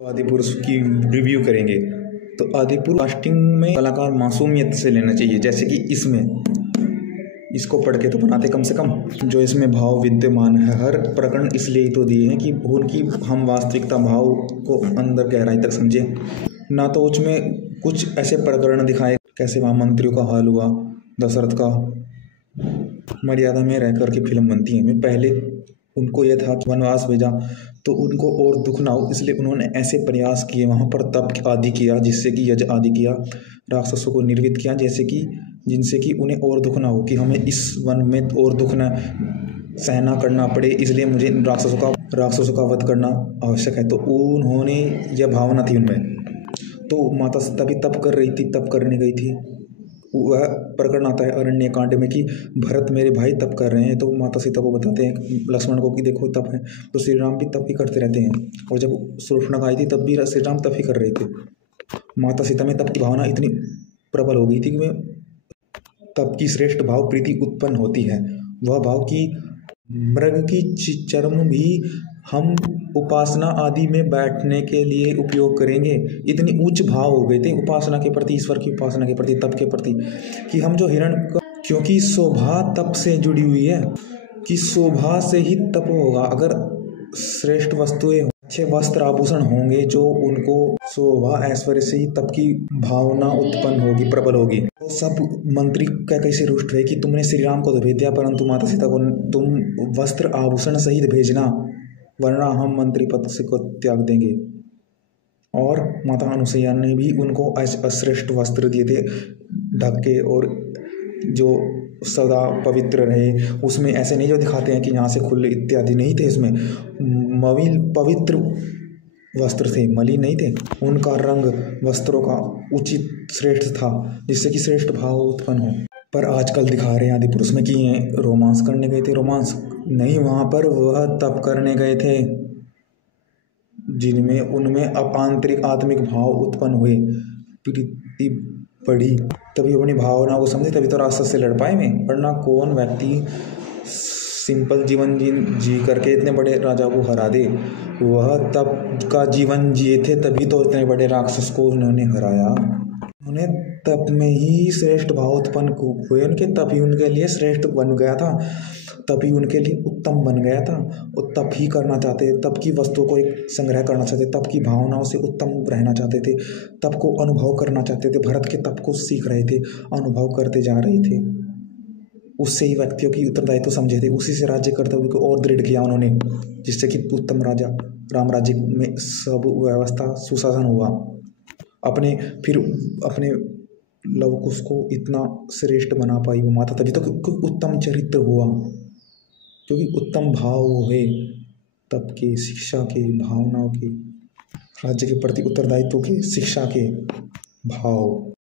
आदिपुरुष की रिव्यू करेंगे तो आदिपुरुष कास्टिंग में कलाकार मासूमियत से लेना चाहिए। जैसे कि इसको पढ़ के तो बनाते कम से कम जो इसमें भाव विद्यमान है। हर प्रकरण इसलिए तो दिए हैं कि उनकी हम वास्तविकता भाव को अंदर गहराई तक समझे। ना तो उसमें कुछ ऐसे प्रकरण दिखाए कैसे वहाँ मंत्रियों का हाल हुआ, दशरथ का। मर्यादा में रह कर के फिल्म बनती है। मैं पहले उनको यह था कि वनवास भेजा तो उनको और दुख ना हो, इसलिए उन्होंने ऐसे प्रयास किए, वहाँ पर तप आदि किया, जिससे कि यज्ञ आदि किया, राक्षसों को निर्वित किया, जैसे कि जिनसे कि उन्हें और दुख ना हो कि हमें इस वन में और दुख न सहना करना पड़े, इसलिए मुझे राक्षसों का वध करना आवश्यक है। तो उन्होंने यह भावना थी उनमें। तो माता सीता भी तप कर रही थी, तप करने गई थी। वह प्रकरण आता है अरण्य कांड में कि भरत मेरे भाई तप कर रहे हैं, तो माता सीता को बताते हैं, लक्ष्मण को, कि देखो तप है। तो श्री राम भी तप ही करते रहते हैं, और जब शूर्पणखा आई थी तब भी श्री राम तप ही कर रहे थे। माता सीता में तप की भावना इतनी प्रबल हो गई थी कि वे तप की श्रेष्ठ भाव प्रीति उत्पन्न होती है। वह भाव की मृग की चर्म भी हम उपासना आदि में बैठने के लिए उपयोग करेंगे। इतनी उच्च भाव हो गए थे उपासना के प्रति, ईश्वर की उपासना के प्रति, तप के प्रति, कि हम जो क्योंकि शोभा तप से जुड़ी हुई है, कि शोभा से ही तप होगा। अगर श्रेष्ठ वस्तुएं, अच्छे वस्त्र आभूषण होंगे जो उनको शोभा ऐश्वर्य से ही तप की भावना उत्पन्न होगी, प्रबल होगी। तो सब मंत्री कैसे रुष्ट रहे कि तुमने श्री राम को तो भेज दिया, परंतु माता सीता को तुम वस्त्र आभूषण सहित भेजना, वरना हम मंत्री पद से को त्याग देंगे। और माता अनुसुईया ने भी उनको अश्रेष्ठ वस्त्र दिए थे ढक के, और जो सदा पवित्र रहे। उसमें ऐसे नहीं जो दिखाते हैं कि यहाँ से खुले इत्यादि नहीं थे, इसमें पवित्र वस्त्र थे, मलिन नहीं थे। उनका रंग वस्त्रों का उचित श्रेष्ठ था, जिससे कि श्रेष्ठ भाव उत्पन्न हो। पर आजकल दिखा रहे हैं आदिपुरुष में कि रोमांस करने गए थे। रोमांस नहीं, वहाँ पर वह तप करने गए थे जिनमें उनमें अपांतरिक आत्मिक भाव उत्पन्न हुए, प्रीति बढ़ी, तभी अपनी भावना को समझे, तभी तो राक्षस से लड़ पाए में। वरना कौन व्यक्ति सिंपल जीवन जी करके इतने बड़े राजा को हरा दे। वह तप का जीवन जिए थे, तभी तो इतने बड़े राक्षस को उन्होंने हराया। उन्हें तप में ही श्रेष्ठ भाव उत्पन्न हुए उनके, तभी उनके लिए श्रेष्ठ बन गया था, तभी उनके लिए उत्तम बन गया था। और तप ही करना चाहते, तप की वस्तुओं को एक संग्रह करना चाहते, तप की भावनाओं से उत्तम रहना चाहते थे, तप को अनुभव करना चाहते थे। भरत के तप को सीख रहे थे, अनुभव करते जा रहे थे, उससे ही व्यक्तियों की उत्तरदायित्व समझे थे, उसी से राज्य कर्तव्य को और दृढ़ किया उन्होंने, जिससे कि उत्तम राजा राम राज्य में सब व्यवस्था सुशासन हुआ। फिर अपने लवकुश को इतना श्रेष्ठ बना पाई वो माता, तभी तो उत्तम चरित्र हुआ, क्योंकि उत्तम भाव हुए तप के, शिक्षा के, भावनाओं के, राज्य के प्रति उत्तरदायित्व के, शिक्षा के भाव।